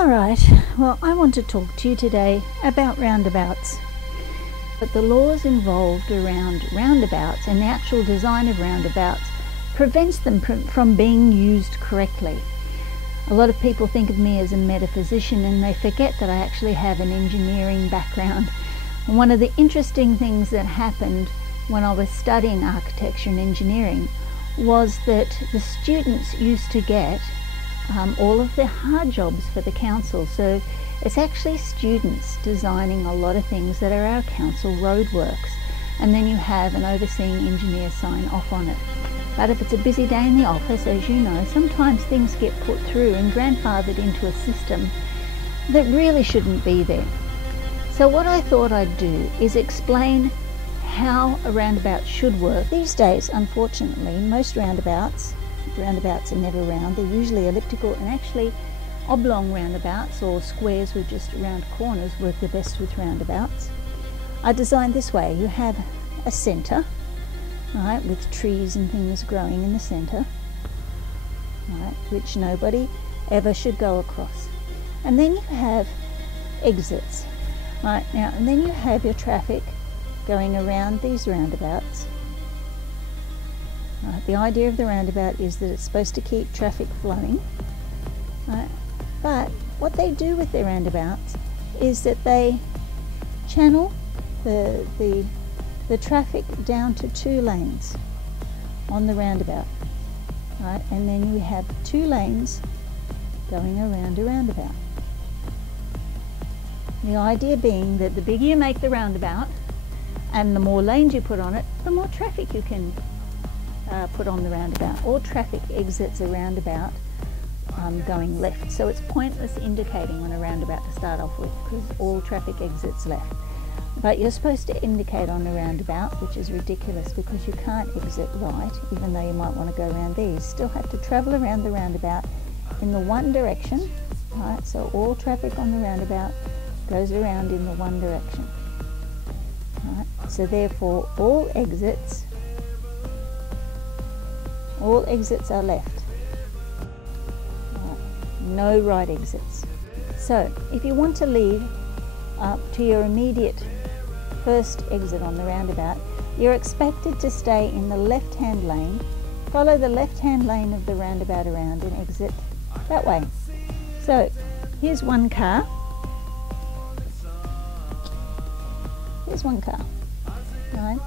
Alright, well, I want to talk to you today about roundabouts. But the laws involved around roundabouts and the actual design of roundabouts prevents them from being used correctly. A lot of people think of me as a metaphysician and they forget that I actually have an engineering background. And one of the interesting things that happened when I was studying architecture and engineering was that the students used to get all of the hard jobs for the council. So it's actually students designing a lot of things that are our council roadworks, and then you have an overseeing engineer sign off on it. But if it's a busy day in the office, as you know, sometimes things get put through and grandfathered into a system that really shouldn't be there. So what I thought I'd do is explain how a roundabout should work. These days, unfortunately, most roundabouts are never round. They're usually elliptical, and actually oblong roundabouts or squares with just round corners work the best with roundabouts. I designed this way. You have a centre, right, with trees and things growing in the centre, right, which nobody ever should go across. And then you have exits, right, now, and then you have your traffic going around these roundabouts. Right, the idea of the roundabout is that it's supposed to keep traffic flowing, right? But what they do with their roundabouts is that they channel the traffic down to 2 lanes on the roundabout, right? And then you have 2 lanes going around a roundabout. The idea being that the bigger you make the roundabout and the more lanes you put on it, the more traffic you can put on the roundabout. All traffic exits a roundabout going left, so it's pointless indicating on a roundabout to start off with, because all traffic exits left. But you're supposed to indicate on the roundabout, which is ridiculous because you can't exit right, even though you might want to go around these. Still have to travel around the roundabout in the one direction, right? So all traffic on the roundabout goes around in the one direction, right? So therefore all exits are left, no right exits. So if you want to lead up to your immediate first exit on the roundabout, you're expected to stay in the left-hand lane, follow the left-hand lane of the roundabout around and exit that way. So here's one car, right?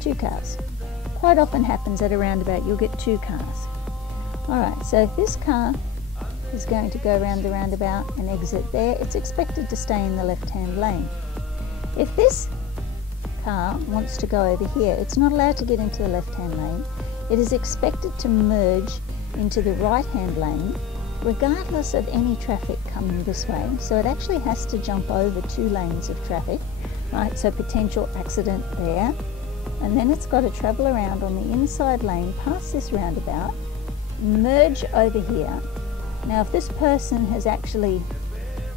2 cars. Quite often happens at a roundabout, you'll get 2 cars. Alright, so if this car is going to go around the roundabout and exit there, it's expected to stay in the left-hand lane. If this car wants to go over here, it's not allowed to get into the left-hand lane. It is expected to merge into the right-hand lane, regardless of any traffic coming this way. So it actually has to jump over 2 lanes of traffic, right? So potential accident there. And then it's got to travel around on the inside lane past this roundabout, merge over here. Now if this person has actually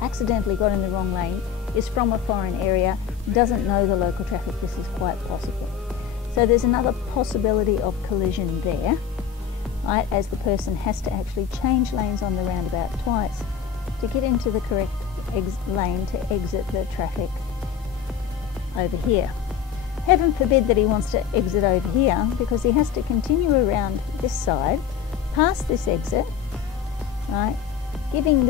accidentally got in the wrong lane, is from a foreign area, doesn't know the local traffic, this is quite possible. So there's another possibility of collision there, right, as the person has to actually change lanes on the roundabout twice to get into the correct lane to exit the traffic over here. Heaven forbid that he wants to exit over here, because he has to continue around this side, past this exit, right, giving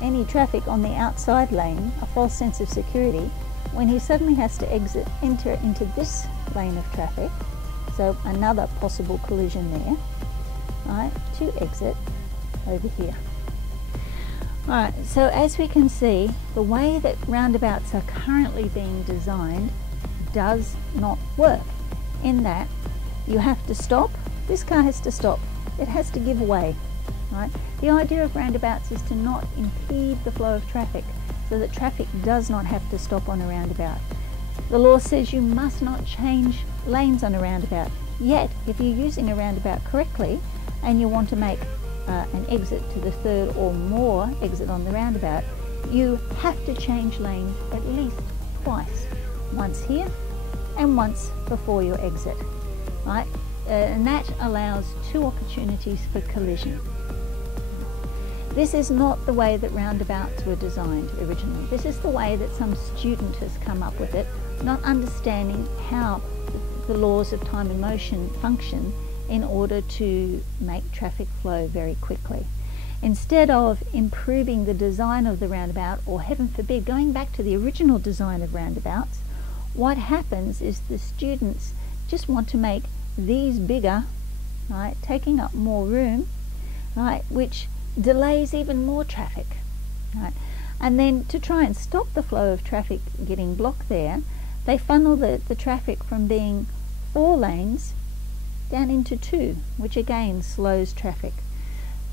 any traffic on the outside lane a false sense of security when he suddenly has to enter into this lane of traffic. So another possible collision there, right, to exit over here. Alright, so as we can see, the way that roundabouts are currently being designed does not work, in that you have to stop, this car has to stop, it has to give way, right? The idea of roundabouts is to not impede the flow of traffic, so that traffic does not have to stop on a roundabout. The law says you must not change lanes on a roundabout, yet if you're using a roundabout correctly and you want to make an exit to the 3rd or more exit on the roundabout, you have to change lanes at least twice. Once here and once before your exit, right? And that allows 2 opportunities for collision. This is not the way that roundabouts were designed originally. This is the way that some student has come up with it, not understanding how the laws of time and motion function in order to make traffic flow very quickly. Instead of improving the design of the roundabout, or heaven forbid, going back to the original design of roundabouts, what happens is the students just want to make these bigger, right, taking up more room, right, which delays even more traffic, right? And then to try and stop the flow of traffic getting blocked there, they funnel the traffic from being 4 lanes down into 2, which again slows traffic.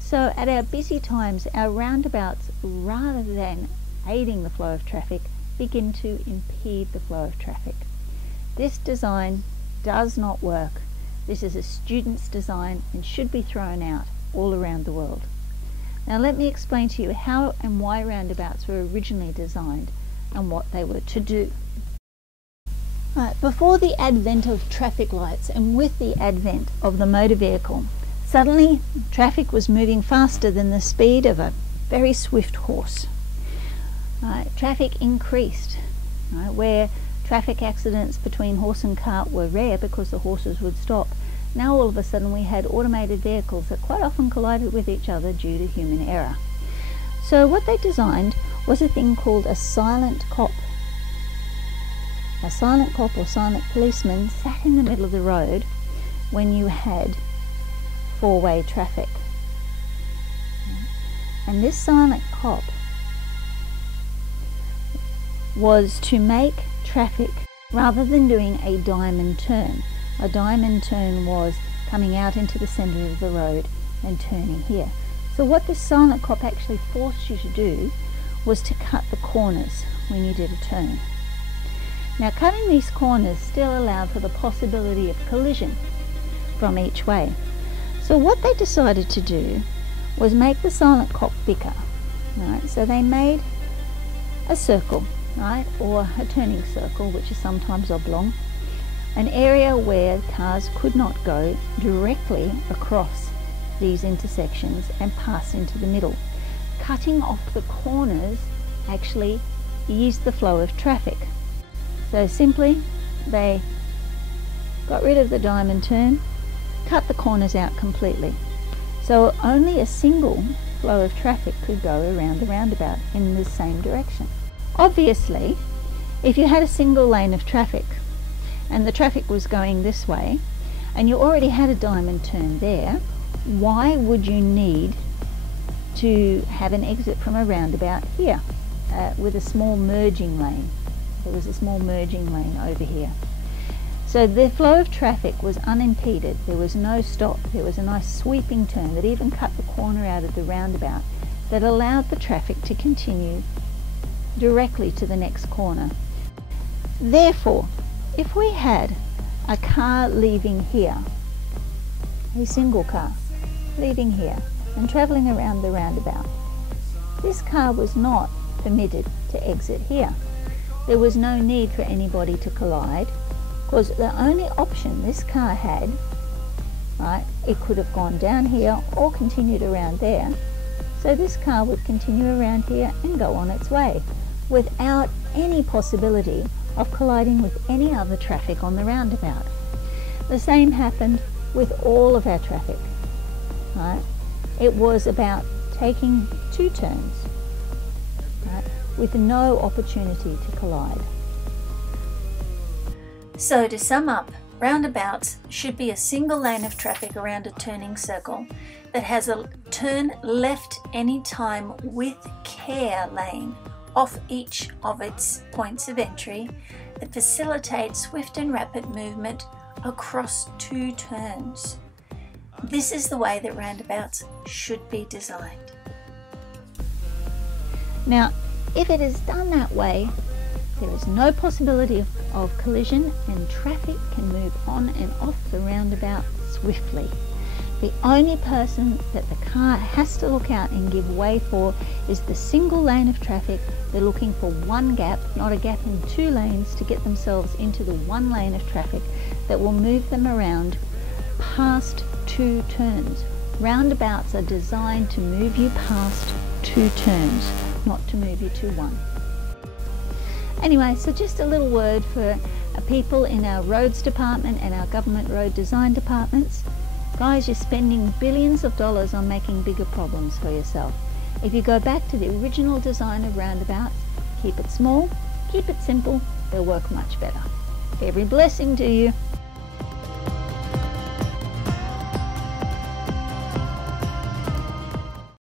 So at our busy times, our roundabouts, rather than aiding the flow of traffic, begin to impede the flow of traffic. This design does not work. This is a student's design and should be thrown out all around the world. Now let me explain to you how and why roundabouts were originally designed and what they were to do. Right, before the advent of traffic lights and with the advent of the motor vehicle, suddenly traffic was moving faster than the speed of a very swift horse. Traffic increased, where traffic accidents between horse and cart were rare because the horses would stop. Now all of a sudden we had automated vehicles that quite often collided with each other due to human error. So what they designed was a thing called a silent cop. A silent cop or silent policeman sat in the middle of the road when you had 4-way traffic. And this silent cop was to make traffic, rather than doing a diamond turn. A diamond turn was coming out into the center of the road and turning here. So what this silent cop actually forced you to do was to cut the corners when you did a turn. Now cutting these corners still allowed for the possibility of collision from each way. So what they decided to do was make the silent cop bigger. Right? So they made a circle, right, or a turning circle, which is sometimes oblong, an area where cars could not go directly across these intersections and pass into the middle. Cutting off the corners actually eased the flow of traffic. So simply they got rid of the diamond turn, cut the corners out completely. So only a single flow of traffic could go around the roundabout in the same direction. Obviously, if you had a single lane of traffic and the traffic was going this way and you already had a diamond turn there, why would you need to have an exit from a roundabout here with a small merging lane? There was a small merging lane over here. So the flow of traffic was unimpeded. There was no stop. There was a nice sweeping turn that even cut the corner out of the roundabout that allowed the traffic to continue directly to the next corner. Therefore, if we had a car leaving here, a single car leaving here and travelling around the roundabout, this car was not permitted to exit here. There was no need for anybody to collide, because the only option this car had, right, it could have gone down here or continued around there. So this car would continue around here and go on its way without any possibility of colliding with any other traffic on the roundabout. The same happened with all of our traffic, right? It was about taking 2 turns, right, with no opportunity to collide. So to sum up, roundabouts should be a single lane of traffic around a turning circle that has a turn left anytime with care lane off each of its points of entry that facilitates swift and rapid movement across 2 turns. This is the way that roundabouts should be designed. Now, if it is done that way, there is no possibility of collision and traffic can move on and off the roundabout swiftly. The only person that the car has to look out and give way for is the single lane of traffic. They're looking for one gap, not a gap in 2 lanes, to get themselves into the 1 lane of traffic that will move them around past 2 turns Roundabouts are designed to move you past 2 turns, not to move you to 1. Anyway, so just a little word for people in our roads department and our government road design departments. Guys, you're spending billions of dollars on making bigger problems for yourself. If you go back to the original design of roundabouts, keep it small, keep it simple, they'll work much better. Every blessing to you.